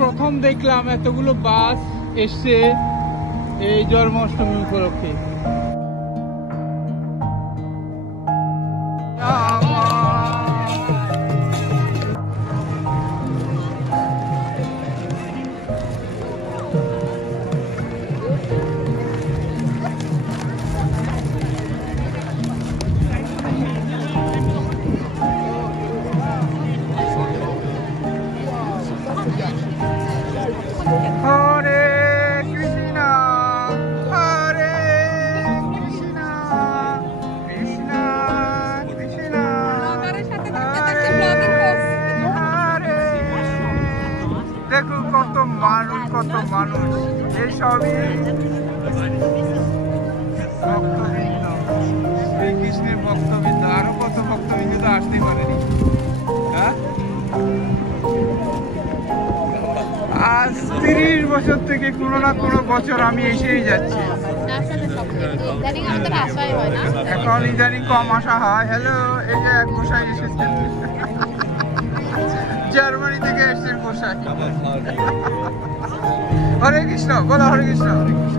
প্রথম দেখলাম এতগুলো বাস এসছে এই জন্মাষ্টমী উপলক্ষে। হরে কৃষ্ণ হরে কৃষ্ণ কৃষ্ণ কৃষ্ণ হরে। দেখো কত মানুষ এই সবই ভক্তবৃন্দ, শ্রীকৃষ্ণের ভক্তবৃন্দ। আরো কত ভক্তবৃন্দ তো আসতেই পারেনি। হ্যাঁ, আজ 30 বছর থেকে কোনো না কোনো বছর আমি এসেই যাচ্ছি। এখন ইদানিং কম আসা হয়। হ্যালো, এই যে এক গোসাই এসেছেন, জার্মানি থেকে এসেছেন গোসাই। হরে কৃষ্ণ বলো, হরে কৃষ্ণ হরে কৃষ্ণ।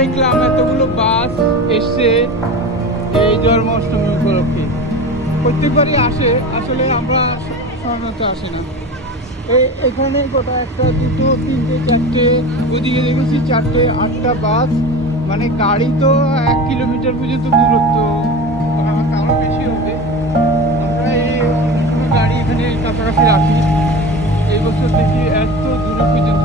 দেখলাম এতগুলো বাস এসছে এই জন্মাষ্টমী উপলক্ষে। প্রত্যেকবারই আসে, আসলে আমরা সাধারণত আসি না। এখানে গোটা 1, 2, 3, 4, ওইদিকে দেখেছি 4, 8টা বাস, মানে গাড়ি তো 1 কিলোমিটার পর্যন্ত দূরত্ব, তারও বেশি হবে। আমরা এই গাড়ি এখানে কাছাকাছি রাখি। এই বছর দেখি এত দূরে পর্যন্ত